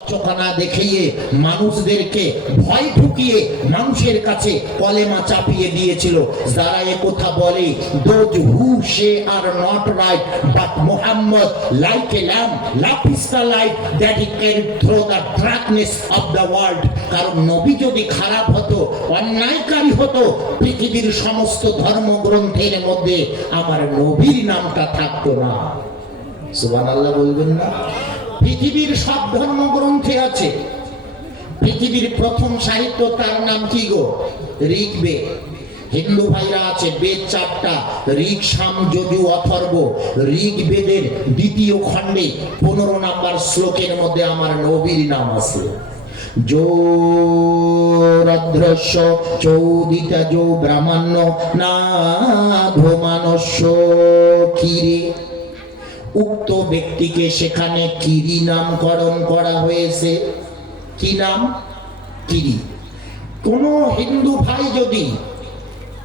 চোখানা দেখিয়ে মানুষদেরকে ভয় ঢুকিয়ে মানুষের কাছে কলেমা চাপিয়ে দিয়েছিল। যারা এ কথা বলে, those who say are not right, but Muhammad like a lamb laughs the light that he can through the darkness of the world। কারণ নবী যদি খারাপ হতো, অন্যায়কারী হতো, পৃথিবীর সমস্ত ধর্মগ্রন্থের মধ্যে আমার নবীর নামটা থাকতো না। সুবহানাল্লাহ বলবেন না? পৃথিবীর সব ধর্মগ্রন্থে আছে। পৃথিবীর প্রথম সাহিত্য, তার নাম কি গো? ঋগ্বেদ। হিন্দু ভাইরা আছে বেদ চারটা, ঋগ, সাম, যজু, অথর্ব। ঋগ্বেদের দ্বিতীয় খণ্ডে 15 নম্বর শ্লোকের মধ্যে আমার নবীর নাম আছে। যোরধ্রস্য চৌদিতা যো ব্রাহ্মণ্য নাধো মানস্য কিরে। উক্ত ব্যক্তিকে সেখানে কিরি নামকরণ করা হয়েছে। কি নাম? কিরি। কোন হিন্দু ভাই যদি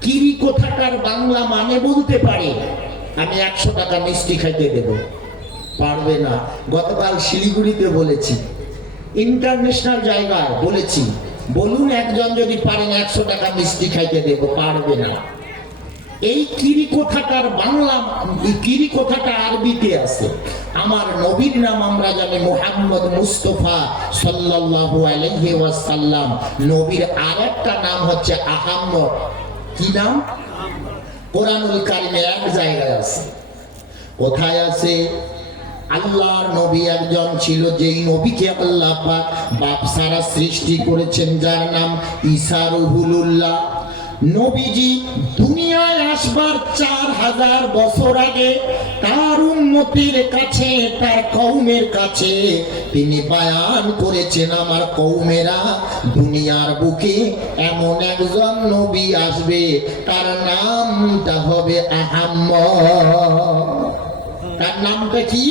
কিরি কথাটার বাংলা মানে বলতে পারে, আমি 100 টাকা মিষ্টি খাইতে দেব। পারবে না। গতকাল শিলিগুড়িতে বলেছি, ইন্টারন্যাশনাল জায়গায় বলেছি, বলুন একজন যদি পারেন 100 টাকা মিষ্টি খাইতে দেব। পারবে না। এই কিরি কথাটার বাংলা, কিরি কথাটা আরবিতে আছে। আমার নবীর নাম আমরা জানি মুহাম্মদ মুস্তাফা সাল্লাল্লাহু আলাইহি ওয়াসাল্লাম। নবীর আরেকটা নাম হচ্ছে আহমদ। কি নাম? কোরআনুল কারিমে এক জায়গায় আছে। কোথায় আছে? আল্লাহর নবী একজন ছিল, যেই নবীকে আল্লাহ পাক বাপ সারা সৃষ্টি করেছেন, যার নাম ঈসা রুহুল্লাহ। নবীজি দুনিয়ায় আসবার 4000 বছর আগে তার উম্মতের কাছে, তার কওমের কাছে তিনি বয়ান করেছেন, আমার কওমেরা, দুনিয়ার বুকে এমন একজন নবী আসবে, তার নামটা হবে আহমদ। তার নামটা কি?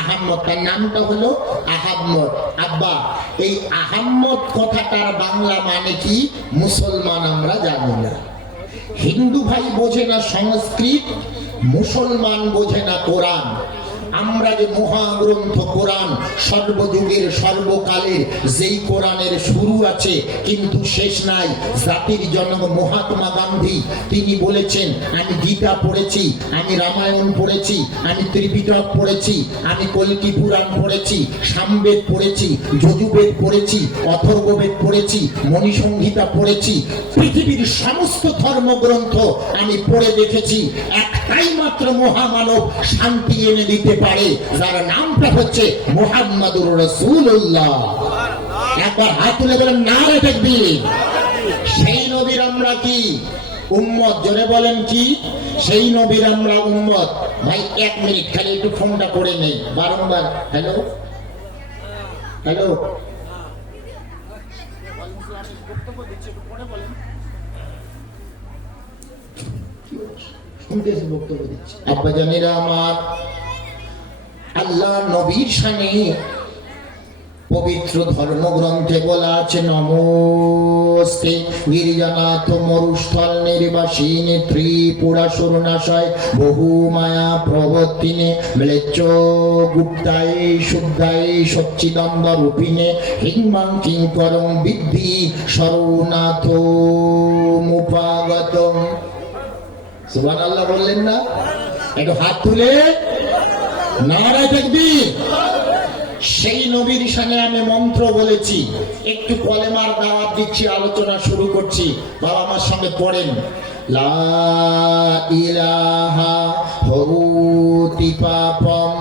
আহমদ। তার নামটা হলো আহমদ। আব্বা, এই আহমদ কথাটার বাংলা মানে কি? মুসলমান আমরা জানি না। হিন্দু ভাই বোঝে না সংস্কৃত, মুসলমান বোঝে না কোরআন। আমরা যে মহাগ্রন্থ কোরআন, সর্বযুগের সর্বকালের, যেই কোরআনের শুরু আছে কিন্তু শেষ নাই। জাতির জনক মহাত্মা গান্ধী তিনি বলেছেন, আমি গীতা পড়েছি, আমি রামায়ণ পড়েছি, আমি ত্রিপিটক পড়েছি, আমি কল্কি পুরাণ পড়েছি, সামবেদ পড়েছি, যজুবেদ পড়েছি, অথর্ববেদ পড়েছি, মণিসংহিতা পড়েছি, পৃথিবীর সমস্ত ধর্মগ্রন্থ আমি পড়ে দেখেছি। একটাই মাত্র মহামানব শান্তি এনে দিতে পারে, যার নামটা হচ্ছে মুহাম্মাদুর রাসূলুল্লাহ। একবার হাত তুলে বলেন নারে তাকবীর। সেই নবীর আমরা কি উম্মত? জোরে বলেন কি? সেই নবীর আমরা উম্মত। ভাই 1 মিনিট খালি একটু ফোনটা করে নেই বারংবার। হ্যালো হ্যালো, আব্বা জানেরা আমার, আল্লাহ নবীর শানে পবিত্র ধর্মগ্রন্থে বলা আছে, নমস্তে গিরিজানাথ মরুস্থল নির্বাসিনী ত্রিপুরাসুর নাশয় বহু মায়া প্রবর্তিনে ম্লেচ্ছ গুপ্তায় শুদ্ধায় সচ্চিদানন্দ রূপিণে হিংমাং কিঙ্করং বিদ্ধি সরনাথ মুপাগত। সুবহানাল্লাহ বললেন না? একটু হাত তুলে নারে তাকবীর। সেই নবীর শানে আমি মন্ত্র বলেছি, একটু কলেমার দাওয়াত দিচ্ছি, আলোচনা শুরু করছি। বাবা আমার সঙ্গে পড়েন, লা ইলাহা হৌতি পাপম।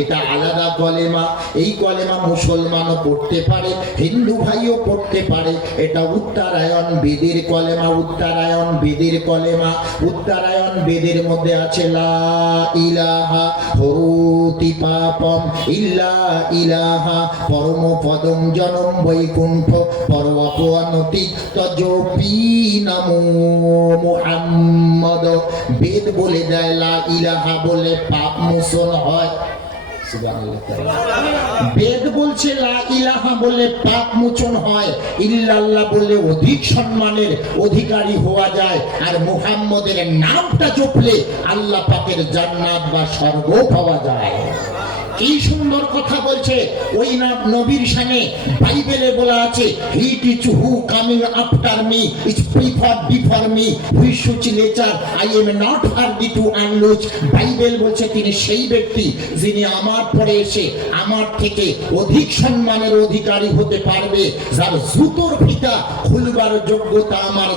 এটা আলাদা কলেমা। এই কলেমা মুসলমানও পড়তে পারে, হিন্দু ভাইও পড়তে পারে। এটা উত্তরায়ণ বেদের কলেমা। উত্তরায়ণ বেদের কলেমা। উত্তরায়ণ বেদের মধ্যে আছে লা ইলাহা হৌতি পাপম ইল্লা ইলাহা পরম পদম জনম বৈকুণ্ঠ পরমপনতি তজপি নমো মুহাম্মদ। বেদ বলে দেয় লা ইলাহা বলে পাপ মোচন হয়। বেদ বলছে লা ইলাহা বলে পাপ মোচন হয়, ইল্লাল্লাহ বলে অধিক সম্মানের অধিকারী হওয়া যায়, আর মুহাম্মদের নামটা জপলে আল্লাহ পাকের জান্নাত বা স্বর্গ পাওয়া যায়। কি সুন্দর কথা বলছে। ওই নবীর শানে বাইবেলে বলা আছে, he teach who coming after me is preferred before me which such nature I am not hardy to unloose. Bible বলছে তিনি সেই ব্যক্তি যিনি আমার পরে এসে আমার থেকে অধিক সম্মানের অধিকারী হতে পারবে, যার জুতোর ফিতা খুলবার যোগ্যতা আমার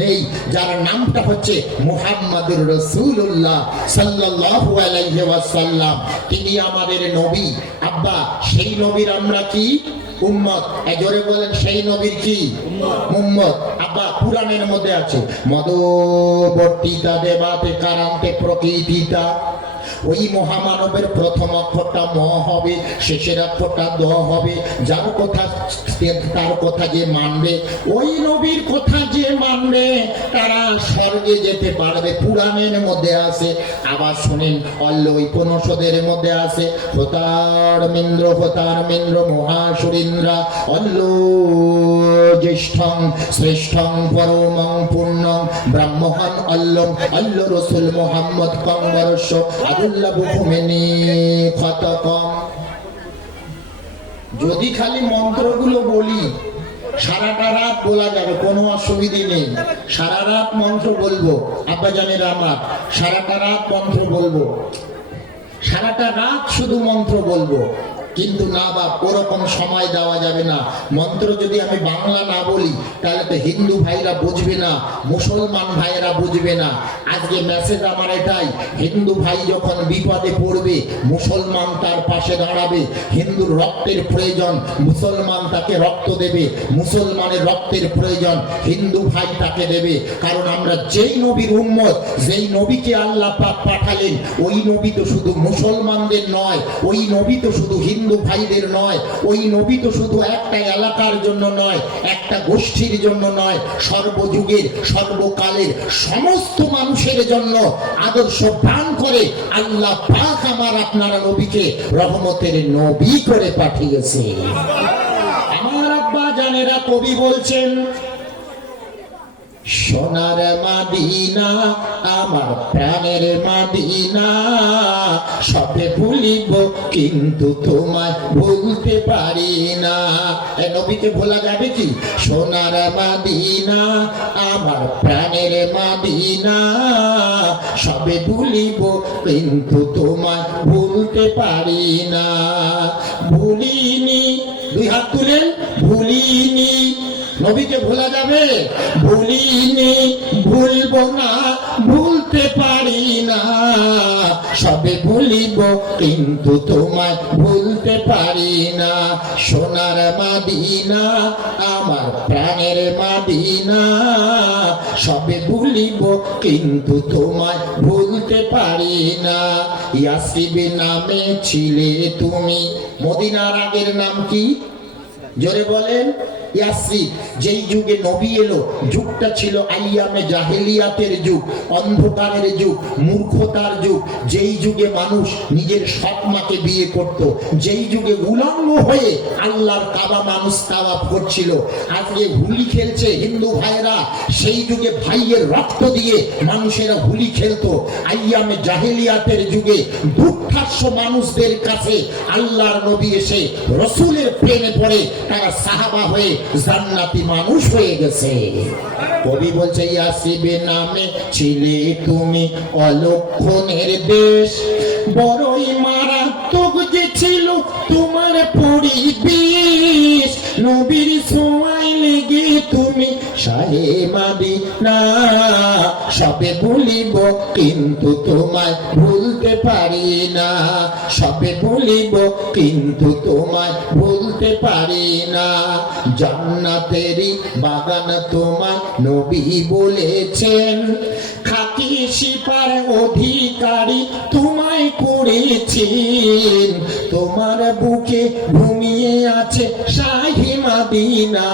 নেই, যার নামটা হচ্ছে মুহাম্মাদুর রাসূলুল্লাহ সাল্লাল্লাহু আলাইহি ওয়াসাল্লাম। তিনি আমাদের নবী। আব্বা, সেই নবীর আমরা কি উম্মত। জোরে বলেন, সেই নবীর কি উম্মত। আব্বা, কুরআনের মধ্যে আছে মদবর্তিতা দেবাতে কারান্তে প্রকৃতিতা। ওই মহামানবের প্রথম অক্ষরটা ম হবে, শেষের অক্ষরটা দ হবে। যার কথা তার কথা যে মানবে, ওই নবীর কথা যে মানবে, তারা স্বর্গে যেতে পারবে। পুরাণের মধ্যে আছে। আবার শুনেন, অল্ল উপনিষদের মধ্যে আছে, হোতার মিন্দ্র মহাসুরিন্দ্রা অল্ল জ্যেষ্ঠং শ্রেষ্ঠং পরমং পূর্ণং ব্রাহ্মণ অল্লম অল্ল রসুল মোহাম্মদ কংবরস্য আদুল্লাহ বুকুমেনি খতকম। যদি খালি মন্ত্রগুলো বলি সারাটা রাত বলা যাবে, কোনো অসুবিধে নেই। সারা রাত মন্ত্র বলবো আব্বাজানের আমার, সারাটা রাত মন্ত্র বলবো, সারাটা রাত শুধু মন্ত্র বলবো। কিন্তু না বাপ, ওরকম সময় দেওয়া যাবে না। মন্ত্র যদি আমি বাংলা না বলি তাহলে তো হিন্দু ভাইরা বুঝবে না, মুসলমান ভাইয়েরা বুঝবে না। আজকে মেসেজ আমার এটাই, হিন্দু ভাই যখন বিপদে পড়বে মুসলমান তার পাশে দাঁড়াবে। হিন্দুর রক্তের প্রয়োজন, মুসলমান তাকে রক্ত দেবে। মুসলমানের রক্তের প্রয়োজন, হিন্দু ভাই তাকে দেবে। কারণ আমরা যেই নবীর উম্মত, যেই নবীকে আল্লাহ পাক পাঠালেন, ওই নবী তো শুধু মুসলমানদের নয়, ওই নবী তো শুধু হিন্দু ভাইদের নয়, ওই নবী তো শুধু একটা এলাকার জন্য নয়, একটা গোষ্ঠীর জন্য নয়, সর্বযুগের সর্বকালের সমস্ত মানুষের জন্য আদর্শ দান করে আল্লাহ পাক আমার আপনারা নবীকে রহমতের নবী করে পাঠিয়েছে। আমার আব্বা জানেরা কবি বলছেন, সোনার মাদিনা আমার প্রাণের মাদিনা, সবে ভুলিব কিন্তু তোমায় ভুলতে পারি না। এ নবীকে ভোলা যাবে কি? সোনার মাদিনা আমার প্রাণের মাদিনা, সবে ভুলিব কিন্তু তোমায় ভুলতে পারি না। ভুলিনি, দুই হাত তুলেন, ভুলিনি। নবীকে ভোলা যাবে? ভুলিনি, ভুলবো না, ভুলতে পারি না, সবে ভুলিব কিন্তু তোমায় ভুলতে পারি না। সোনার মাদিনা আমার প্রাণের মাদিনা, সবে ভুলিব কিন্তু তোমায় ভুলতে পারি না। ইয়াসরিব নামে ছিলে তুমি, মদিনার আগের নাম কি? জোরে বলেন। ইয়াসরিব। যেই যুগে নবী এলো, যুগটা ছিল আইয়ামে জাহেলিয়াতের যুগ, অন্ধকারের যুগ, মূর্খতার যুগ। যেই যুগে মানুষ নিজের সৎ মাকে বিয়ে করত, যেই যুগে উলঙ্গ হয়ে আল্লাহর কাবা মানুষ তাওয়াফ করছিল। আজকে হোলি খেলছে হিন্দু ভাইরা, সেই যুগে ভাইয়ের রক্ত দিয়ে মানুষেরা হোলি খেলতো। আইয়ামে জাহেলিয়াতের যুগে দুঃখাস্য মানুষদের কাছে আল্লাহর নবী এসে রসুলের প্রেমে পড়ে তারা সাহাবা হয়ে জান্নাতি মানুষ হয়ে গেছে। কবি বলছে, ইয়াসরিব নামে ছিলে তুমি অলক্ষণের দেশ, বড়ই মারাত্মক যে ছিল তোমার পরিবেশ। নবীর ছোঁয়ায় লেগে তুমি শাহে মাদিনা, সবে ভুলিব কিন্তু তোমায় ভুলতে পারি না, সবে ভুলিব কিন্তু তোমায় ভুলতে পারি না। জান্নাতেরই বাগান তোমায় নবী বলেছেন, খাকি সিপার অধিকারী তোমায় করেছেন। তোমার বুকে ঘুমিয়ে আছে শাহে মাদিনা,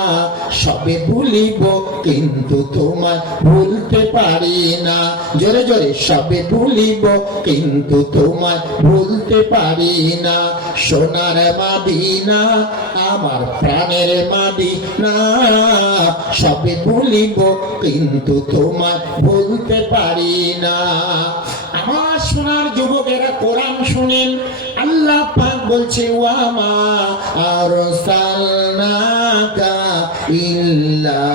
সবে ভুলিব কিন্তু তোমায় ভুলতে পারি না। জোরে জোরে, সবে ভুলিব কিন্তু তোমায় ভুলতে পারি না। সোনার মাদিনা আমার প্রাণের মাদিনা, সবে ভুলিব কিন্তু তোমায় ভুলতে পারি না। আমার সোনার যুবকেরা কোরআন শুনেন, আল্লাহ আল্লাহ পাক বলছে ওয়ামা আরসালনাকা ইল্লা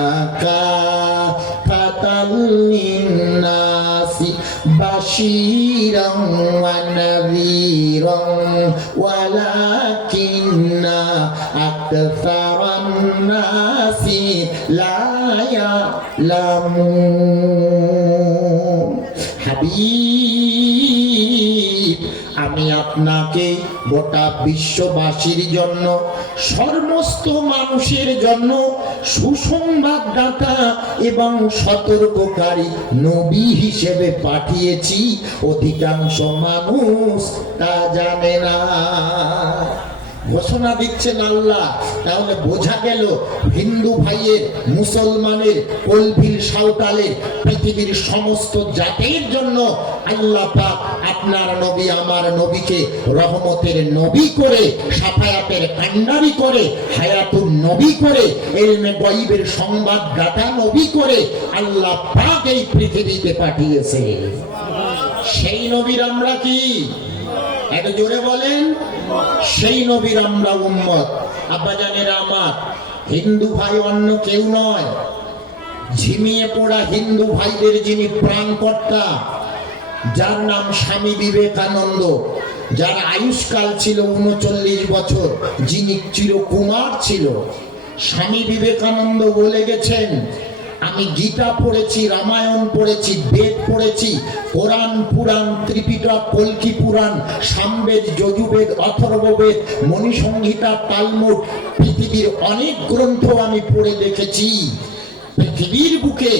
কাফাতাল লিন্নাসি বাশীরান ওয়া নাযীরান ওয়ালাকিন্না আকসারান নাসি লা ইয়ালামুন। হাবিব, আমি আপনাকে গোটা বিশ্ববাসীর জন্য, সমস্ত মানুষের জন্য সুসংবাদদাতা এবং সতর্ককারী নবী হিসেবে পাঠিয়েছি। অধিকাংশ মানুষ তা জানে না। ঘোষণা দিচ্ছেন আল্লাহ। তাহলে বোঝা গেল হিন্দু ভাইয়ের, মুসলমানের, কলভিল সাঁওতালের, পৃথিবীর সমস্ত জাতির জন্য আল্লাহ পাক আপনার নবী আমার নবীকে রহমতের নবী করে, শাফায়াতের কান্ডারি করে, হায়াতুন নবী করে, ইলমে গায়বের সংবাদদাতা নবী করে আল্লাহ পাক এই পৃথিবীতে পাঠিয়েছে। সেই নবীর আমরা কি? এত জোরে বলেন। সেই নবীর আমরা উম্মত। আব্বাজানেরা আমার, হিন্দু ভাই অন্য কেউ নয়, ঝিমিয়ে পড়া হিন্দু ভাইদের যিনি প্রাণকর্তা, যার নাম স্বামী বিবেকানন্দ, যার আয়ুষ্কাল ছিল ৩৯ বছর, যিনি চিরকুমার ছিল। স্বামী বিবেকানন্দ বলে গেছেন, আমি গীতা পড়েছি, রামায়ণ পড়েছি, বেদ পড়েছি, কোরআন, পুরাণ, ত্রিপিটক, কল্কি পুরাণ, সামবেদ, যজুর্বেদ, অথর্ববেদ, মণিসংহিতা, তালমুড, পৃথিবীর অনেক গ্রন্থ আমি পড়ে দেখেছি। পৃথিবীর বুকে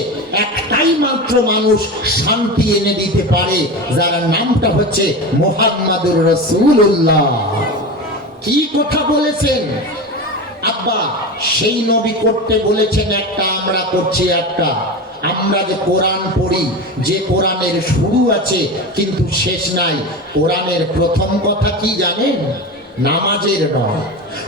একটাই মাত্র মানুষ শান্তি এনে দিতে পারে, যার নামটা হচ্ছে মুহাম্মাদুর রাসূলুল্লাহ। কি কথা বলেছেন আব্বা? সেই নবী করতে বলেছেন একটা, আমরা করছি একটা। আমরা যে কোরআন পড়ি, যে কোরআনের শুরু আছে কিন্তু শেষ নাই। কোরআনের প্রথম কথা কি জানেন? নামাজের নয়।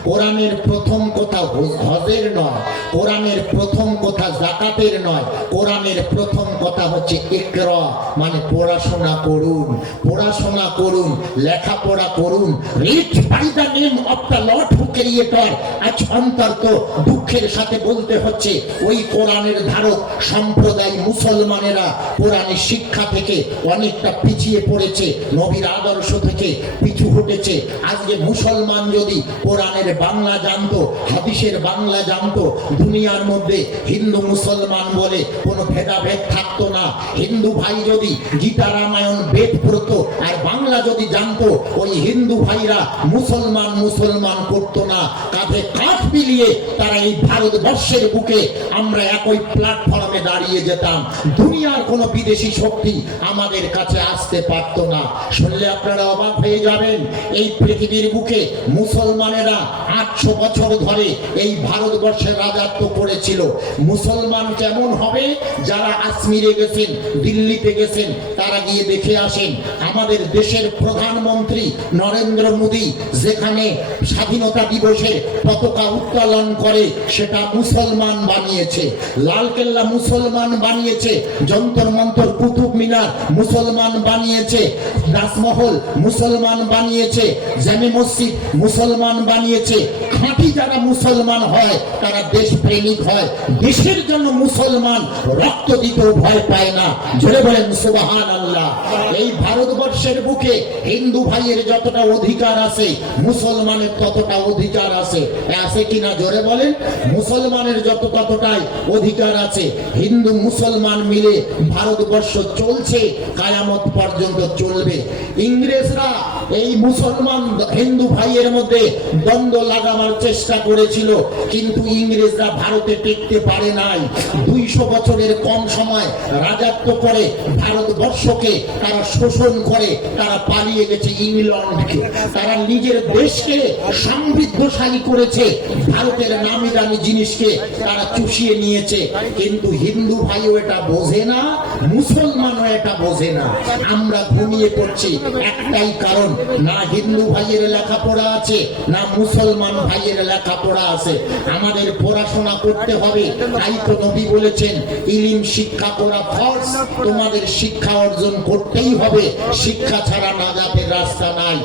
কোরআনের প্রথম কথা হজের নয়। কোরআনের প্রথম কথা যাকাতের নয়। কোরআনের প্রথম কথা হচ্ছে ইকরা, মানে পড়াশোনা করুন, পড়াশোনা করুন, লেখাপড়া করুন। Read by the name of the lord who creator. আজ অন্তত দুঃখের সাথে বলতে হচ্ছে, ওই কোরআনের ধারক সম্প্রদায় মুসলমানেরা কোরআনের শিক্ষা থেকে অনেকটা পিছিয়ে পড়েছে, নবীর আদর্শ থেকে পিছু হটেছে। আজকে মুসলমান যদি কোরআনের বাংলা জানতো, হাদিসের বাংলা জানতো, দুনিয়ার মধ্যে হিন্দু মুসলমান বলে কোনো ভেদাভেদ থাকতো না। হিন্দু ভাই যদি গীতা, রামায়ণ, বেদ পড়তো আর বাংলা যদি জানতো, ওই হিন্দু ভাইরা মুসলমান মুসলমান করতো না। কাঁধে কাঁধ মিলিয়ে তারা এই ভারতবর্ষের বুকে আমরা একই প্ল্যাটফর্মে দাঁড়িয়ে যেতাম। দুনিয়ার কোনো বিদেশি শক্তি আমাদের কাছে আসতে পারতো না। শুনলে আপনারা অবাক হয়ে যাবেন, এই পৃথিবীর বুকে মুসলমানেরা 800 বছর ধরে এই ভারতবর্ষের রাজত্ব করেছিল। মুসলমান কেমন হবে? যারা কাশ্মীরে গেছেন, দিল্লিতে গেছেন, তারা গিয়ে দেখে আসেন। আমাদের দেশের প্রধানমন্ত্রী নরেন্দ্র মোদী যেখানে স্বাধীনতা দিবসে পতাকা উত্তোলন করে, সেটা মুসলমান বানিয়েছে। লালকেল্লা মুসলমান বানিয়েছে, যন্তর মন্তর, কুতুব মিনার মুসলমান বানিয়েছে, তাজমহল মুসলমান বানিয়েছে, জামে মসজিদ মুসলমান বানিয়েছে। খাঁটি যারা মুসলমান হয় তারা দেশ প্রেমিক হয়, দেশের জন্য মুসলমান রক্ত দিতেও ভয় পায় না। জোরে বলেন সুবহানাল্লাহ। এই ভারতবর্ষের বুকে হিন্দু ভাইয়ের যতটা অধিকার আছে, মুসলমানের ততটা অধিকার আছে। আছে কিনা জোরে বলেন? মুসলমানের ততটাই অধিকার আছে। হিন্দু মুসলমান মিলে ভারতবর্ষ চলছে, কায়ামত পর্যন্ত চলবে। ইংরেজরা এই মুসলমান হিন্দু ভাইয়ের মধ্যে দ্বন্দ্ব লাগানোর চেষ্টা করেছিল, কিন্তু ইংরেজরা ভারতে টিকতে পারে নাই। 200 বছরের কম সময় রাজত্ব করে ভারতবর্ষকে তারা শোষণ করে তারা পালিয়ে গেছে ইংল্যান্ডকে। তারা নিজের দেশকে সমৃদ্ধশালী করেছে, ভারতের নামি দামি জিনিসকে তারা চুষিয়ে নিয়েছে। কিন্তু হিন্দু ভাইও এটা বোঝে না, মুসলমানও এটা বোঝে না। আমরা ঘুমিয়ে পড়ছি একটাই কারণ, না হিন্দু ভাইয়ের লেখাপড়া আছে, না মুসলমান ভাইয়ের লেখাপড়া আছে। আমাদের পড়াশোনা করতে হবে। তাই তো নবী বলেছেন ইলম শিক্ষা করা ফরজ, তোমাদের শিক্ষা অর্জন করতেই হবে, শিক্ষা ছাড়া নাজাতের রাস্তা নাই।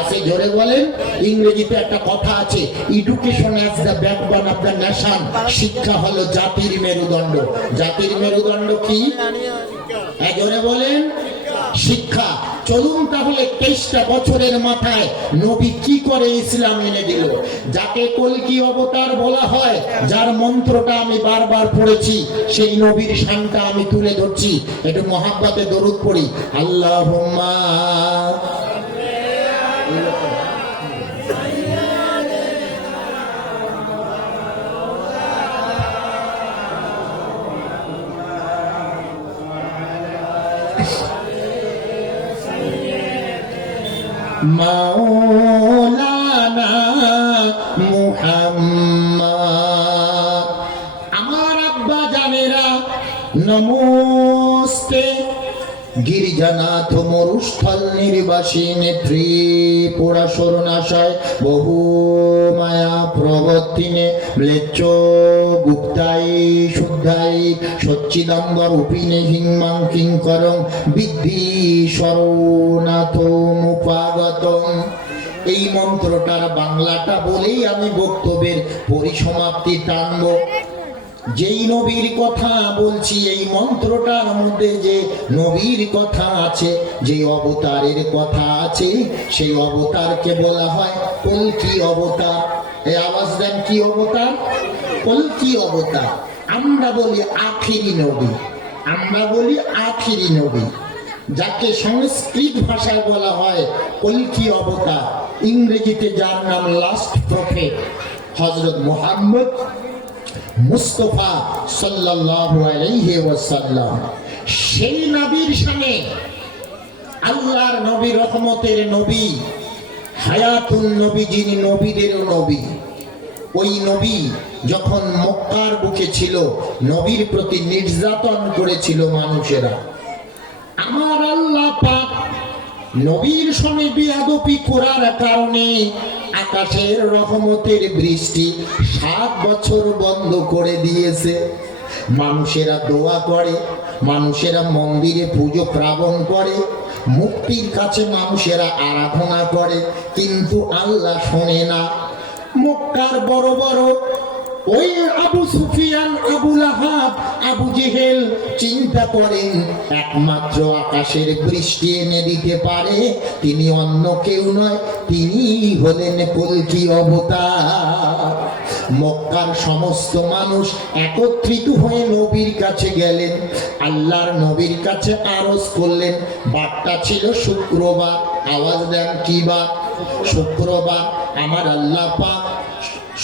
আছে জোরে বলেন। ইংরেজিতে একটা কথা আছে, education as the backbone of the nation. শিক্ষা হলো জাতির মেরুদণ্ড। জাতির মেরুদণ্ড কি? জোরে বলেন। শিক্ষা। চলুন তাহলে 23টা বছরের মাথায় নবী কি করে ইসলাম এনে দিল। যাকে কলকি অবতার বলা হয়, যার মন্ত্রটা আমি বারবার পড়েছি, সেই নবীর শানটা আমি তুলে ধরছি। একটু মহাব্বতে দরুদ পড়ি। আল্লাহুম্মা মাওলানা মুহাম্মদ। আমার আব্বা জানেরা নমস্তে। গিরিজানাথ মরুস্থল নির্বাসী নেত্রী পোড়া শরণাশয় বহু মায়া প্রবর্তিনে ম্লেচ্ছ গুপ্তাই শুদ্ধাই সচ্চিদাম্বর উপিনে হিংমাং কিংকরং বিদ্ধি শরণাথ মুপাগতম। এই মন্ত্রটার বাংলাটা বলেই আমি বক্তব্যের পরিসমাপ্তি টানব। যেই নবীর কথা বলছি, এই মন্ত্রটার মধ্যে যে নবীর কথা আছে, যে অবতারের কথা আছে, সেই অবতারকে বলা হয় কলকি অবতার। এই আওয়াজ দেন, কি অবতার? কলকি অবতার। আমরা বলি আখিরি নবী, আমরা বলি আখিরি নবী, যাকে সংস্কৃত ভাষায় বলা হয় কলকি অবতার। ইংরেজিতে যার নাম লাস্ট প্রফেট, হযরত মুহাম্মদ মুস্তাফা সাল্লাল্লাহু আলাইহি ওয়াসাল্লাম। সেই নবীর সামনে আল্লাহর নবী, রহমতের নবী, হায়াতুন নবী, যিনি নবীদেরও নবী, ওই নবী যখন মক্কার বুকে ছিল, নবীর প্রতি নির্যাতন করেছিল মানুষেরা। আমার আল্লাহ পাক নবীর সঙ্গে বেয়াদবি করার কারণে আকাশের রহমতের বৃষ্টি 7 বছর বন্ধ করে দিয়েছে। মানুষেরা দোয়া করে, মানুষেরা মন্দিরে পুজো প্রাবণ করে, মুক্তির কাছে মানুষেরা আরাধনা করে, কিন্তু আল্লাহ শোনে না। মক্কার বড় বড় ওই আবু সুফিয়ান, আবু লাহাব, আবু জেহেল চিন্তা করেন একমাত্র আকাশের বৃষ্টি এনে দিতে পারে তিনি, অন্য কেউ নয়, তিনি হলেন কলকি অবতার। মক্কার সমস্ত মানুষ একত্রিত হয়ে নবীর কাছে গেলেন, আল্লাহর নবীর কাছে আরজ করলেন। বারটা ছিল শুক্রবার। আওয়াজ দেন, কি বার? শুক্রবার। আমার আল্লাহ পাক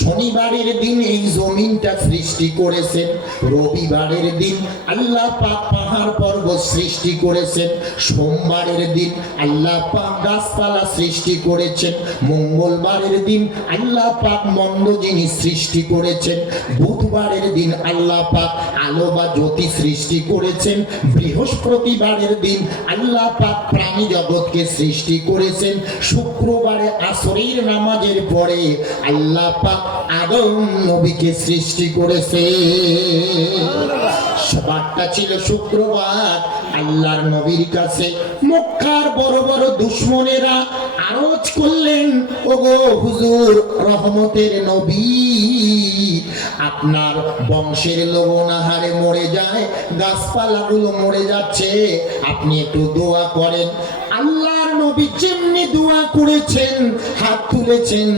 শনিবারের দিন এই জমিনটা সৃষ্টি করেছেন, রবিবারের দিন আল্লাহ পাক পাহাড় পর্বত সৃষ্টি করেছেন, সোমবারের দিন আল্লাহ পাক গাছপালা সৃষ্টি করেছেন, মঙ্গলবারের দিন আল্লাহ পাক মন্দ জিনিস সৃষ্টি করেছেন, বুধবারের দিন আল্লাহ পাক আলো বা জ্যোতি সৃষ্টি করেছেন, বৃহস্পতিবারের দিন আল্লাহ পাক প্রাণী জগৎকে সৃষ্টি করেছেন, শুক্রবারে আসরের নামাজের পরে আল্লাহ পাক আদম নবীকে সৃষ্টি করেছে। বারটা ছিল শুক্রবার। আল্লাহর নবীর কাছে মক্কার বড় বড় দুশমনেরা আরজ করলেন, ওগো হুজুর, রহমতের নবী, আপনার বংশের লোক অনাহারে মরে যায়, গাছপালাগুলো মরে যাচ্ছে, আপনি একটু দোয়া করেন। আল্লাহর নবী যেমনি দোয়া করেছেন, হাত তুলেছেন,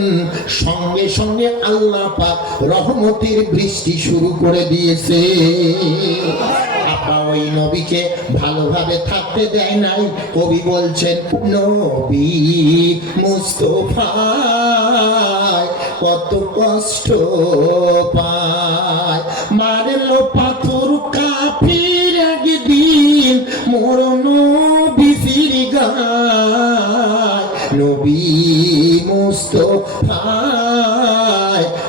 সঙ্গে সঙ্গে আল্লাহ পাক রহমতের বৃষ্টি শুরু করে দিয়েছে। ওই নবীকে ভালোভাবে থাকতে দেয় নাই। কবি বলছেন, নবী মুস্তাফা কত কষ্ট পায়, মারলো পাথর কাফির একদিন মোর নবীর গায়, নবী মুস্তাফা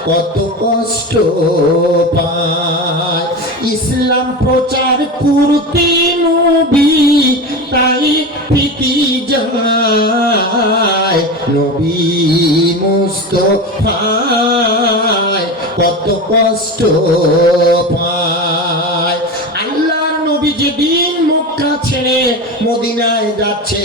কত কষ্ট পায়। ইসলাম প্রচার করতে নবী তাই প্রীতি যায় নবী মুস্তাফায় কত কষ্ট পায়। আল্লাহর নবী যেদিন মক্কা ছেড়ে মদিনায় যাচ্ছে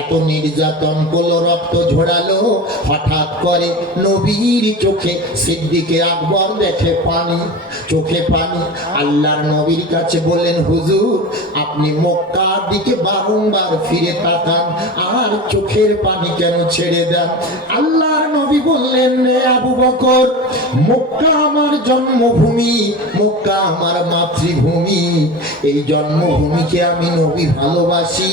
এত নির্যাতন করলো, রক্ত ঝরালো, হঠাৎ করে নবীর চোখে সিদ্দিকে আকবর দেখে পানি, চোখে পানি। আল্লাহর নবীর কাছে বললেন, হুজুর আপনি মক্কার দিকে বারংবার ফিরে তাকান আর চোখের পানি কেন ছেড়ে দেন? আল্লাহর নবী বললেন, রে আবু বকর, মক্কা আমার জন্মভূমি, মক্কা আমার মাতৃভূমি, এই জন্মভূমিকে আমি নবী ভালোবাসি।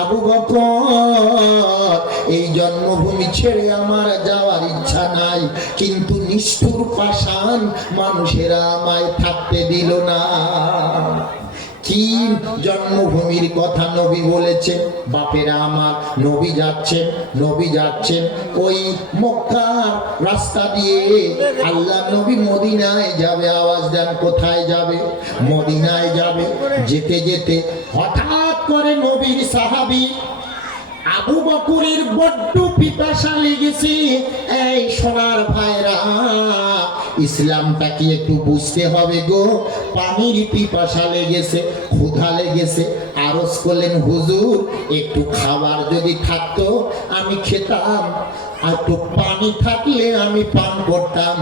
আবু বকর, এই জন্মভূমি ছেড়ে আমার যাওয়ার ইচ্ছা নাই, কিন্তু নিষ্ঠুর পাষাণ মানুষেরা আমায় থাকতে দিল না। কি জন্মভূমির কথা নবী বলেছেন? বাপেরা আমার, নবী যাচ্ছেন, নবী যাচ্ছেন ওই মক্কার রাস্তা দিয়ে, আল্লাহ নবী মদিনায় যাবে। আওয়াজ দেন, কোথায় যাবে? মদিনায় যাবে। যেতে যেতে হঠাৎ করে নবীর সাহাবী আবু বকরের বড্ড পিপাসা লেগেছে। এই সোনার ভাইরা, ইসলামটা কি একটু বুঝতে হবে গো। পানির পিপাসা লেগেছে, ক্ষুধা লেগেছে, আরজ করলেন, হুজুর একটু খাবার যদি থাকতো আমি খেতাম, আর একটু পানি থাকলে আমি পান করতাম।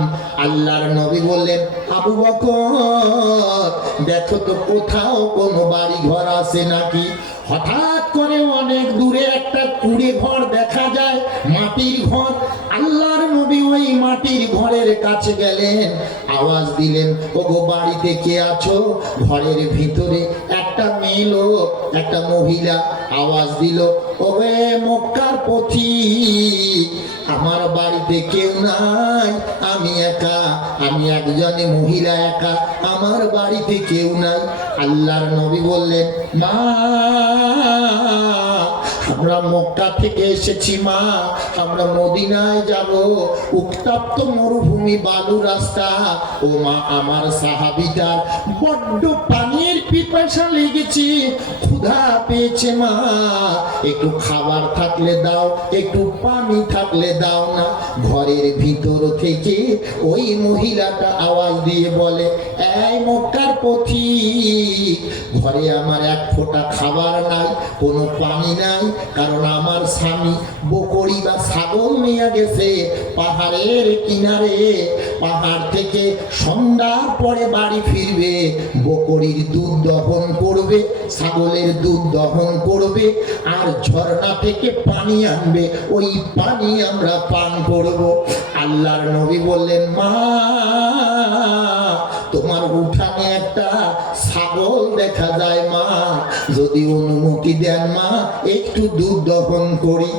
আল্লাহর নবী বললেন, আবু বকর দেখো তো কোথাও কোনো বাড়ি ঘর আছে নাকি। হঠাৎ করে অনেক দূরে একটা কুড়ে ঘর দেখা যায়, মাটির ঘর। আল্লাহর নবী ওই মাটির ঘরের কাছে গেলেন, আওয়াজ দিলেন, ওগো বাড়িতে কে আছো? ঘরের ভিতরে একটা মেয়ে লোক, একটা মহিলা আওয়াজ দিল, ওরে মক্কার পথিক, আমার বাড়িতে কেউ নাই, আমি একা, আমি একজনে মহিলা একা, আমার বাড়িতে কেউ নাই। আল্লাহর নবী বললেন, মা আমরা মক্কা থেকে এসেছি মা, আমরা মদিনায় যাব, উত্তপ্ত মরুভূমি, বালু রাস্তা। ও মা, আমার সাহাবীটার বড্ড পানির পিপাসা লেগেছে, ক্ষুধা পেয়েছে মা, একটু খাবার থাকলে দাও, একটু পানি থাকলে দাও না। ঘরের ভিতর থেকে ওই মহিলাটা আওয়াজ দিয়ে বলে, এই মক্কার পথিক, ঘরে আমার এক ফোঁটা খাবার নাই, কোনো পানি নাই, কারণ আমার স্বামী বকরি বা ছাগল নিয়ে গেছে পাহাড়ের কিনারে, পাহাড় থেকে সন্ধ্যার পরে বাড়ি ফিরবে, বকরির দুধ দহন করবে, ছাগলের দুধ দহন করবে, আর ঝর্ণা থেকে পানি আনবে, ওই পানি আমরা পান করব। আল্লাহর নবী বললেন, মা তোমার উঠানে একটা ছাগল দেখা যায় মা, যদি অনুমতি দেন মা একটু দুধ দহন করি।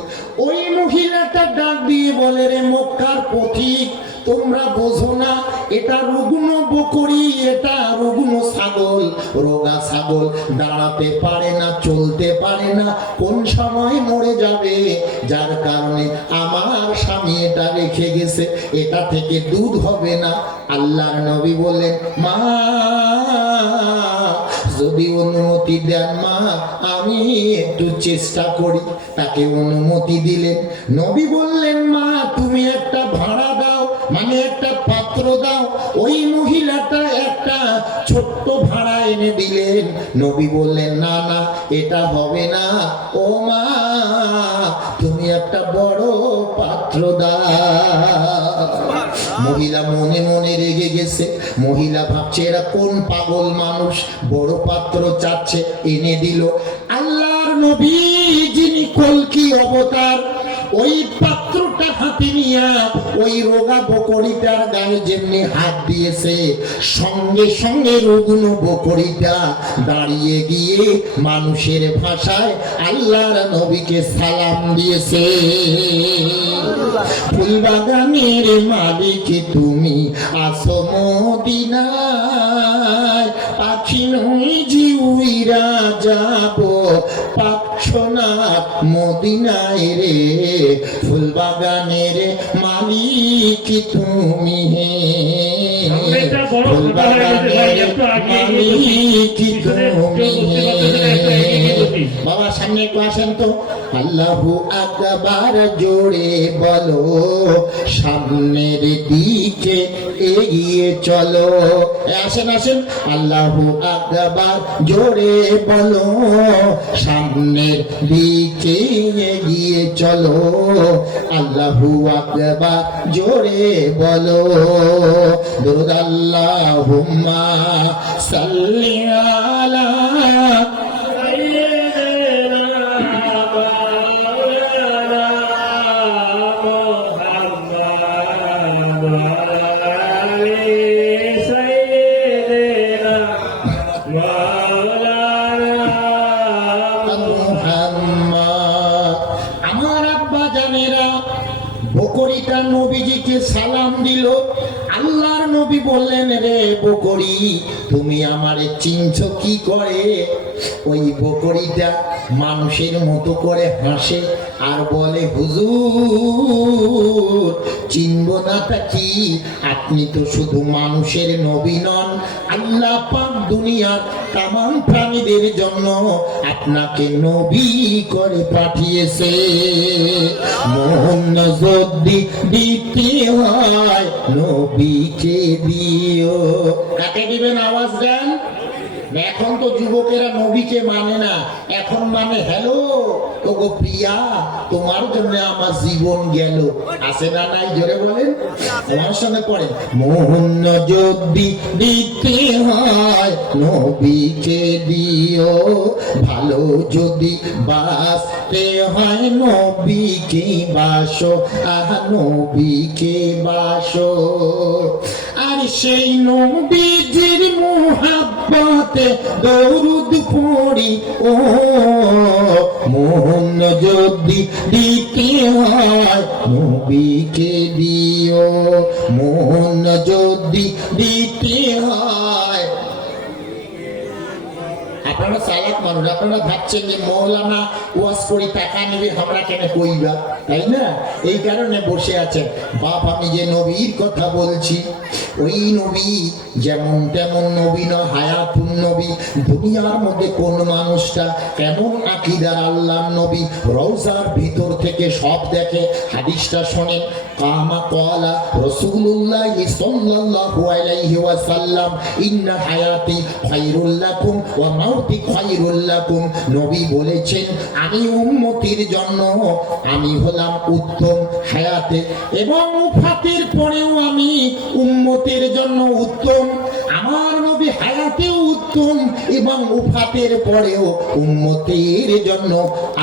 ওই মহিলাটা ডাক দিয়ে বলে, রে মক্কার পথিক, তোমরা বোঝো না, এটা রুগ্ন বকরি, এটা রুগ্ন ছাগল, রোগা ছাগল, দাঁড়াতে পারে না, চলতে পারে না, কোন সময় মরে যাবে, যার কারণে আমার স্বামী এটা রেখে গেছে, এটা থেকে দুধ হবে না। আল্লাহর নবী বললেন, মা যদি অনুমতি দেন মা আমি একটু চেষ্টা করি। তাকে অনুমতি দিলেন। নবী বললেন, মা তুমি একটা ভাড়া দাও, মানে একটা পাত্র দাও। ওই মহিলাটা একটা ছোট্ট ভাড়া এনে দিলেন। নবী বললেন, না না এটা হবে না, ও মা তুমি একটা বড় পাত্র দাও। মহিলা মনে মনে রেগে গেছে। মহিলা ভাবছে এরা কোন পাগল মানুষ, বড় পাত্র চাচ্ছে, এনে দিল। আল্লাহর নবী যিনি কলকি অবতার, ওই পাত্রটা হাতে নিয়ে ওই রোগা বকরিটার গায়ে যেমনি হাত দিয়েছে, সঙ্গে সঙ্গে রুগ্ন বকরিটা দাঁড়িয়ে গিয়ে মানুষের ভাষায় আল্লাহর নবীকে সালাম দিয়েছে। ফুলবাগানের মালিক তুমি, আসো মদিনায়, পাখি নই যে উইরা যাব, পাচ্ছ না মদিনায় রে, ফুলবাগানের মালিক তুমি হে। বাবা সামনে একটু আসেন তো। আল্লাহু আকবার জোরে বলো, সামনের দিকে এগিয়ে চলো। আসেন আসেন, আল্লাহু আকবার জোরে বলো, সামনের দিকে এগিয়ে চলো। আল্লাহু আকবার জোরে বলো। দুরূদ আল্লাহুম্মা সাল্লি আলা বকরিটা নবীজিকে সালাম দিল। আল্লাহর নবী বললেন, রে বকরি, তুমি আমারে চিনছো কি করে? ওই বকরিটা মানুষের মতো করে হাসে আর বলে, হুজুর চিনবো নাটা কি? আপনি তো শুধু মানুষের নবী নন, আল্লাহ পাক দুনিয়ার তামাম প্রাণীদের জন্য আপনাকে নবী করে পাঠিয়েছে। মন যদি দিতে হয় নবীকে দিও। কাকে দিবেন? আওয়াজ দেন। এখন তো যুবকেরা নবীকে মানে না, এখন মানে হ্যালো তোগো প্রিয়া, তোমার জন্য আমার জীবন গেল। আছে না নাই? জোরে বলেন, আমার সঙ্গে পড়েন। মন যদি দিতে হয় নবীকে দিও, ভালো যদি বাসতে হয় নবীকে বাসো, আহা নবীকে বাসো। আর সেই নবীজির মুহাব্বতে দরুদ পড়ি, ও মন যদি দিতে হয় নবীকে দিও, মন যদি দিতে হয়। আপনারা চালাক মানুষ, আপনারা ভাবছেন যে মৌলানা ওয়াজ করি টাকা নেবে, আমরা কেন কইবা, তাই না? এই কারণে বসে আছেন। বাপ, আমি যে নবীর কথা বলছি, ওই নবী যেমন তেমন নবী না, হায়াতুন নবী। দুনিয়ার মধ্যে কোন মানুষটা কেমন আকীদার আল্লাহর নবী, রওজার ভিতর থেকে সব দেখে। হাদিসটা শোনেন, কামা ক্বালা রাসূলুল্লাহ সাল্লাল্লাহু আলাইহি ওয়াসাল্লাম, ইন্না হায়াতি খায়রুল লাকুম ওয়া মাউতি খায়রুল লাকুম। নবী বলেছেন, আমি উম্মতির জন্য আমি হলাম উত্তম হায়াতে, এবং উফাতের পরেও আমি উম্মতের জন্য উত্তম। আমার নবী হায়াতেও উত্তম এবং উফাতের পরেও উম্মতের জন্য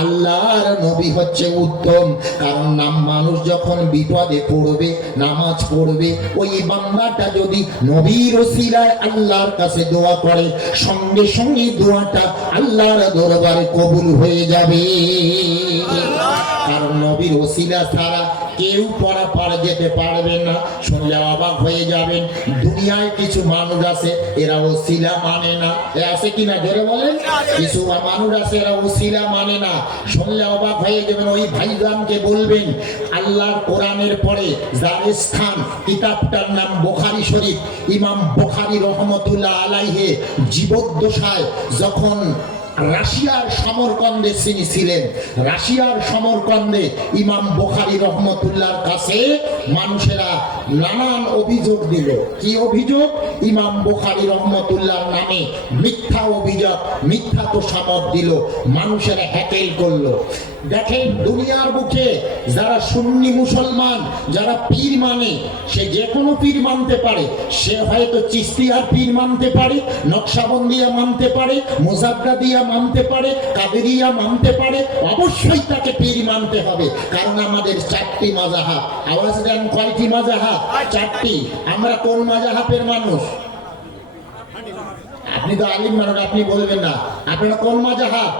আল্লাহর নবী হচ্ছে উত্তম। কারণ নাম মানুষ যখন বিপদে পড়বে, নামাজ পড়বে, ওই বান্দাটা যদি নবীর ওসিলায় আল্লাহর কাছে দোয়া করে, সঙ্গে সঙ্গে দোয়াটা আল্লাহর দরবারে কবুল হয়ে যাবে। কারণ নবীর ওসিলা ছাড়া কেউ পার যেতে পারবে না। শুনলে অবাক হয়ে যাবেন, দুনিয়ায় কিছু মানুষ আছে এরা ওসিলা মানে না। এ আছে কিনা? জোরে বলেন। কিছু মানুষ আছে এরা ওসিলা মানে না। শুনলে অবাক হয়ে যাবেন। ওই ভাইজানকে বলবেন, আল্লাহর কোরআনের পরে যার স্থান, কিতাবটার নাম বুখারী শরীফ। ইমাম বুখারী রহমতুল্লাহ আলাইহি জীবদ্দশায় যখন রাশিয়ার সমরকন্দে তিনি ছিলেন, রাশিয়ার সমরকন্দে ইমাম বুখারী রহমতুল্লাহর কাছে মানুষেরা নানান অভিযোগ দিল। কি অভিযোগ? ইমাম বুখারী রহমতুল্লাহর নামে মিথ্যা অভিযোগ, মিথ্যা তোষামত দিল, মানুষেরা হ্যাকেল করলো। দেখেন, দুনিয়ার বুকে যারা সুন্নি মুসলমান, যারা পীর মানে, সে যে কোনো পীর মানতে পারে। সে হয়তো চিশতিয়া পীর মানতে পারে, নকশাবন্দিয়া মানতে পারে, মুজাদ্দিদিয়া মানতে পারে, কাদেরিয়া মানতে পারে। অবশ্যই তাকে পীর মানতে হবে, কারণ আমাদের চারটি মাযহাব। আওয়াজ দেন, কয়টি মাযহাব? চারটি। আমরা কোন মাযহাবের মানুষ? আপনি তো আলিম মানুষ, আপনি বলবেন না। আপনারা কোন মাযহাব?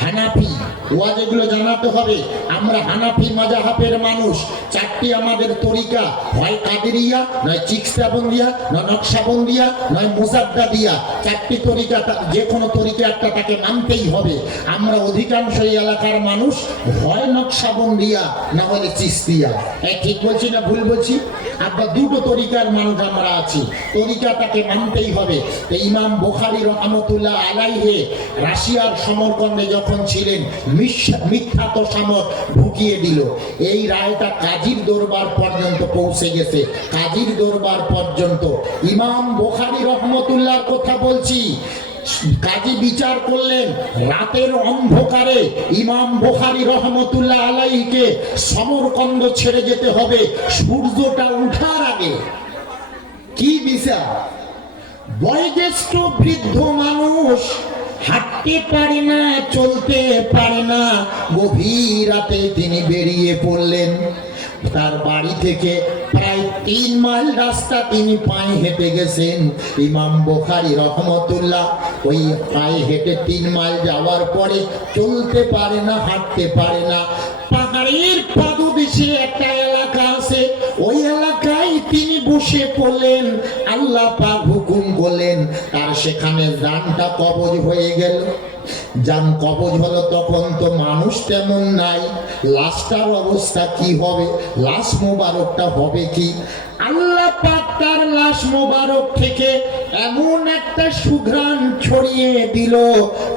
হানাফি। ওয়াজ এগুলো জানাতে হবে। আমরা হানাফি মাযহাবের মানুষ। চারটি আমাদের তরিকা, হয় কাদেরিয়া, নয় চিকসাবন্দিয়া, নয় নকশাবন্দিয়া, নয় মুজাদ্দাদিয়া। চারটি তরিকা, যে কোনো তরিকা একটা তাকে মানতেই হবে। আমরা অধিকাংশ এই এলাকার মানুষ হয় নকশাবন্দিয়া না হলে চিশতিয়া। ঠিক বলছি না ভুল বলছি? আপনার দুটো তরিকার মানুষ আমরা আছি, তরিকাটাকে মানতেই হবে। তো ইমাম বুখারী রহমতুল্লাহ আলাইহি রাশিয়ার সমরকন্দে যখন ছিলেন, মিথ্যা তোষামত ঢুকিয়ে দিল। এই রায়টা কাজীর দরবার পর্যন্ত পৌঁছে গেছে, কাজীর দরবার পর্যন্ত। ইমাম বুখারী রহমতুল্লাহর কথা বলছি। কাজী বিচার করলেন, রাতের অন্ধকারে ইমাম বুখারী রহমতুল্লাহ আলাইহিকে সমরকন্দ ছেড়ে যেতে হবে সূর্যটা ওঠার আগে। কি বিচার! বয়োজ্যেষ্ঠ বৃদ্ধ মানুষ, হাঁটতে পারে না, চলতে পারে না। গভীর রাতে তিনি বেরিয়ে পড়লেন। তার বাড়ি থেকে প্রায় 3 মাইল রাস্তা তিনি পায়ে হেঁটে গেছেন। ইমাম বুখারী রহমতুল্লাহ ওই পায়ে হেঁটে 3 মাইল যাওয়ার পরে চলতে পারে না, হাঁটতে পারে না। পাহাড়ের পাদদেশে একটা এলাকা আছে, ওই এলাকায় তিনি বসে পড়লেন। আল্লাহ পাক হুকুম করলেন, তার সেখানে জানটা কবজ হয়ে গেল। জান কবজ হলো, তখন তো মানুষ তেমন নাই। লাশটার অবস্থা কি হবে? লাশ মোবারকটা হবে কি? আল্লাহ পাক তার লাশ মোবারক থেকে এমন একটা সুঘ্রাণ ছড়িয়ে দিল,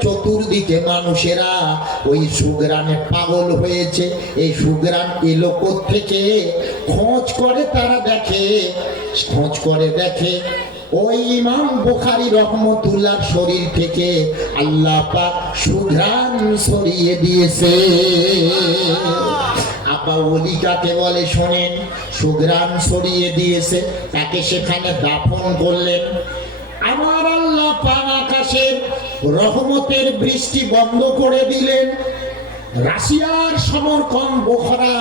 চতুর্দিকে মানুষেরা ওই সুঘ্রাণে পাগল হয়েছে। এই সুঘ্রাণ এলো কোত্থেকে? খোঁজ করে তারা দেখে, খোঁজ করে দেখে ওই ইমাম বুখারী রহমতুল্লাহর শরীর থেকে আল্লাহ পাক সুঘ্রাণ ছড়িয়ে দিয়েছে। আপা ওলি কাকে বলে শোনেন? সুঘ্রাণ ছড়িয়ে দিয়েছে, তাকে সেখানে দাফন করলেন। আমার আল্লাহ পাক আকাশের রহমতের বৃষ্টি বন্ধ করে দিলেন। রাশিয়ার সমরকন্দ বোখরা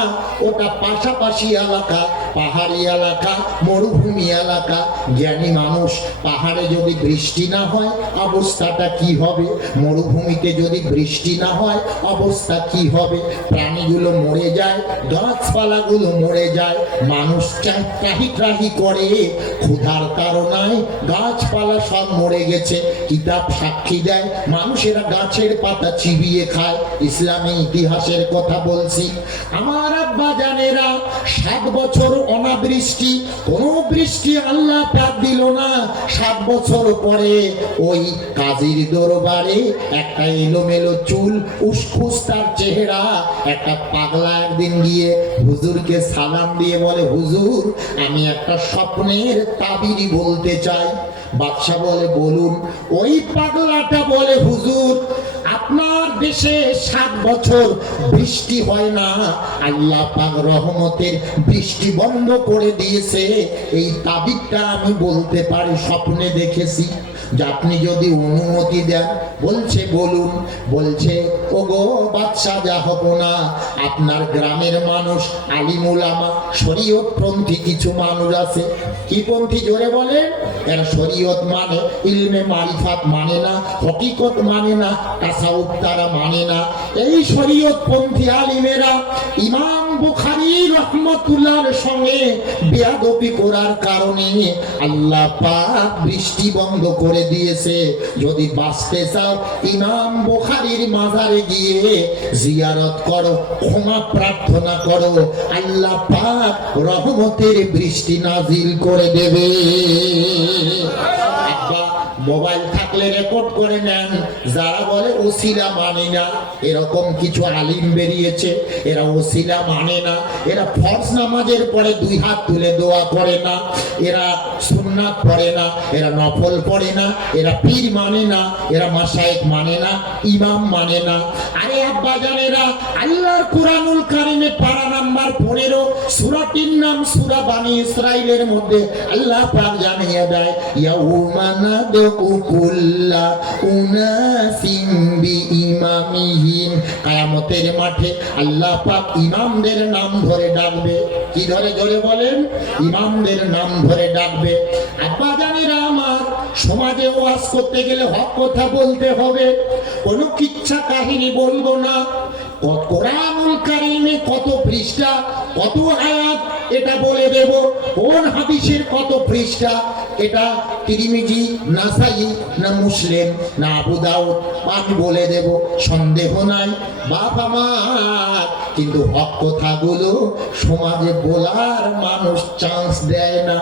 ওটা পাশাপাশি এলাকা, পাহাড়ি এলাকা, মরুভূমি এলাকা। জ্ঞানী মানুষ, পাহাড়ে যদি বৃষ্টি না হয় অবস্থাটা কি হবে? মরুভূমিতে যদি বৃষ্টি না হয় অবস্থা কি হবে? প্রাণীগুলো মরে যায়, গাছপালাগুলো মরে যায়, মানুষ ত্রাহি ত্রাহি করে, ক্ষুধার তাড়নায় গাছপালা সব মরে গেছে। কিতাব সাক্ষী দেয়, মানুষেরা গাছের পাতা চিবিয়ে খায়। ইসলামী ইতিহাসের কথা বলছি। আমার আব্বা জানেরা 7 বছর অনাবৃষ্টি, কোনো বৃষ্টি আল্লাহ পাক দিল না। 7 বছর পরে ওই কাজীর দরবারে একটা এলোমেলো চুল, উসখুস তার চেহারা, একটা পাগলা একদিন গিয়ে হুজুরকে সালাম দিয়ে বলে, হুজুর আমি একটা স্বপ্নের তাবির বলতে চাই। বাদশা বলে, বলুন। ওই পাগলাটা বলে, হুজুর আপনার দেশে 7 বছর বৃষ্টি হয় না, আল্লাহ পাক রহমতের বৃষ্টি বন্ধ করে দিয়েছে। এই তাবিরটা আমি বলতে পারি, স্বপ্নে দেখেছি, যে আপনি যদি অনুমতি দেন। বলছে বলুন। বলছে, ওগো বাদশাহ যা হবো না, আপনার গ্রামের মানুষ আলিম উলামা শরীয়ত পন্থী কিছু মানুষ আছে। কি পন্থী? জোরে বলে। এরা শরীয়ত মানে, ইলমে মারিফাত মানে না, হকিকত মানে না, তাসাউফ তারা মানে না। এই শরীয়ত পন্থী আলিমেরা ইমাম বুখারী রহমতুল্লাহর সঙ্গে বেয়াদবি করার কারণে আল্লাহ পাক বৃষ্টি বন্ধ করে দিয়েছে। যদি বাঁচতে চাও ইমাম বুখারীর মাজারে গিয়ে জিয়ারত করো, ক্ষমা প্রার্থনা করো, আল্লাহ পাক রহমতের বৃষ্টি নাজিল করে দেবে। মোবাইল থাকলে রেকর্ড করে নেন। যারা বলে ওসিলা মানে না, এরকম কিছু আলিম বেরিয়েছে, এরা ওসিলা মানে না, এরা ফরজ নামাজের পরে 2 হাত তুলে দোয়া করে না, এরা সুন্নাত পড়ে না, এরা নফল পড়ে না, এরা পীর মানে না, এরা মাশায়েখ মানে না, ইমাম মানে না। আরে আব্বা জানেরা, আল্লাহর কুরআনুল কারীমে পারা নাম্বার 15 সূরাটির নাম সূরা বানী ইসরাঈলের মধ্যে আল্লাহ পাক জানিয়ে দেয়, ইয়াউমা নাদউ কুল্লা উনাসিম বিইমামিহিম। কিয়ামতের মাঠে আল্লাহ পাক ইমামদের নাম ধরে ডাকবে। কি ধরে? জোরে বলেন। ইমামদের নাম ধরে ডাকবে। আব্বা জানেরা আমার, সমাজে ওয়াজ করতে গেলে হক কথা বলতে হবে। কোনো কিচ্ছা কাহিনী বলবো না। কোরআনুল কারীমে কত পৃষ্ঠা, কত আয়াত এটা বলে দেব। কোন হাদিসের কত পৃষ্ঠা, এটা তিরমিজি, নাসাই, না মুসলিম, না আবু দাউদ, আমি বলে দেব, সন্দেহ নাই বাপ আমার। কিন্তু হক কথাগুলো সমাজে বলার মানুষ চান্স দেয় না।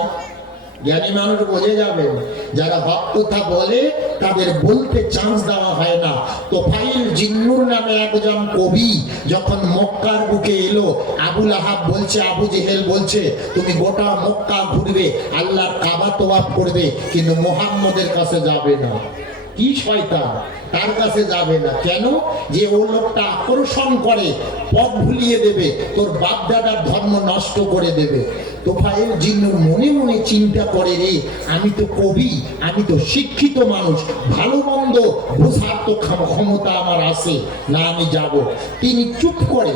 জ্ঞানী মানুষ বোঝে যাবেন, যারা হক কথা বলে তাদের বলতে চান্স দেওয়া হয় না। তোফাইল জিন্নুর নামে একজন কবি যখন মক্কার বুকে এলো, আবুল আহাব বলছে, আবু জেহেল বলছে, তুমি গোটা মক্কা ঘুরবে, আল্লাহর কাবা তোয়াফ করবে, কিন্তু মুহাম্মদের কাছে যাবে না। কি শয়তান, তার কাছে যাবে না কেন? যে ও লোকটা আকর্ষণ করে, পথ ভুলিয়ে দেবে, তোর বাপ দাদার ধর্ম নষ্ট করে দেবে। তোফায়েল জিন্নুর মনে মনে চিন্তা করে, রে আমি তো কবি, আমি তো শিক্ষিত মানুষ, ভালো মন্দ বোঝার তো ক্ষমতা আমার আছে না, আমি যাব। তিনি চুপ করে,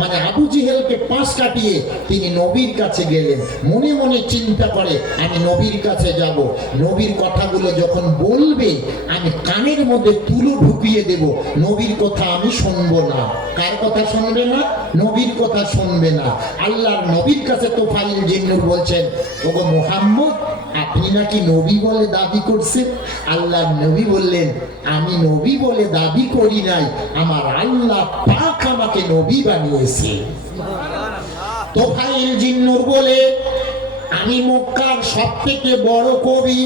মানে আবু জেহেলকে পাশ কাটিয়ে তিনি নবীর কাছে গেলেন। মনে মনে চিন্তা করে, আমি নবীর কাছে যাব, নবীর কথাগুলো যখন বলবে আমি কানের মধ্যে তুলো ঢুকিয়ে দেব, নবীর কথা আমি শুনবো না। কার কথা শুনবে না? নবীর কথা শুনবে না। আল্লাহর নবীর কাছে তোফাইল জিন্নুর বলছেন, ওগো মুহাম্মদ, আপনি নাকি নবী বলে দাবি করছেন। আল্লাহর নবী বললেন, আমি নবী বলে দাবি করি নাই, আমার আল্লাহ পাক আমাকে নবী বানিয়েছে। তোফাইল জিন্নুর বলে, আমি মক্কার সবথেকে বড় কবি,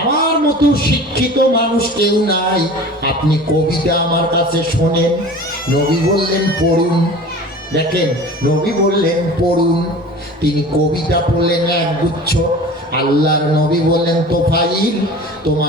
আমার মতো শিক্ষিত মানুষ কেউ নাই, আপনি কবিতা আমার কাছে শোনেন। নবী বললেন, পড়ুন। দেখেন, নবী বললেন পড়ুন, তিনি কবিতা পড়লেন একগুচ্ছ। আল্লাহর নবী বললেন, তোফাইল তোমার